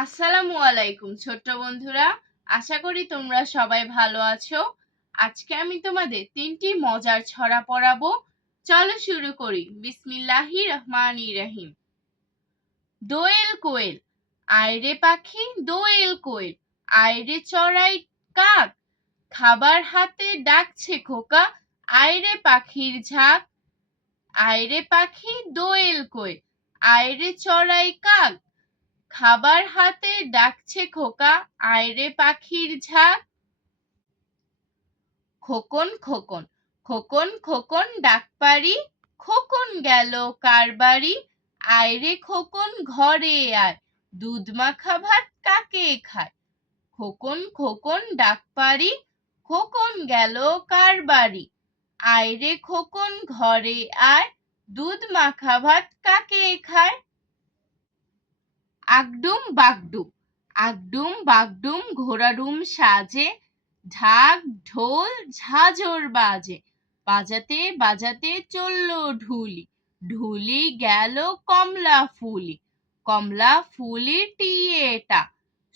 আসসালামু আলাইকুম ছোট্ট বন্ধুরা, আশা করি তোমরা সবাই ভালো আছো। আজকে আমি তোমাদের 3টি মজার ছড়া পড়াবো। চলো শুরু করি। বিসমিল্লাহির রহমানির রহিম। দোয়েল কোয়েল, আয়রে পাখি দোয়েল কোয়েল, আয়রে চড়াই কাক, খাবার হাতে ডাকছে খোকা, আয়রে পাখির ঝাঁক। আয়রে পাখি দোয়েল কোয়েল, আয়রে চড়াই কাক, খাবার হাতে ডাকছে খোকা, আয়রে পাখির ঝাঁক। খোকন খোকন, খোকন খোকন ডাক পারি, খোকন গেল কার বাড়ি, আয়রে খোকন ঘরে আয়, দুধ মাখা ভাত কাকে খায়। খোকন খোকন ডাক পারি, খোকন গেল কার বাড়ি, আয়রে খোকন ঘরে আয়, দুধ মাখা ভাত কাকে খায়। আগডুম বাগডুম, আগডুম বাগডুম ঘোড়াডুম সাজে, ঢাক ঢোল ঝাঁঝর বাজে, বাজাতে বাজাতে চললো ঢুলি, ঢুলি গেল কমলা ফুলি, কমলা ফুলির টিয়েটা,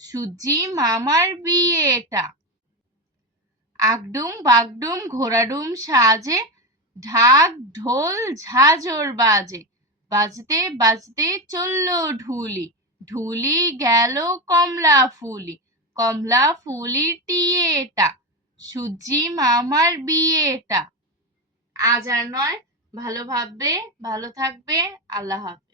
সুজি মামার বিয়েটা। আগডুম বাগডুম ঘোড়াডুম সাজে, ঢাক ঢোল ঝাঁঝর বাজে, বাজতে বাজতে চললো ঢুলি, ঢুলি গেল কমলা ফুলি, কমলা ফুলির টিয়েটা, সুজি মামার বিয়েটা। আজ আর নয়, ভালো ভাববে, ভালো থাকবে। আল্লাহ হাফেজ।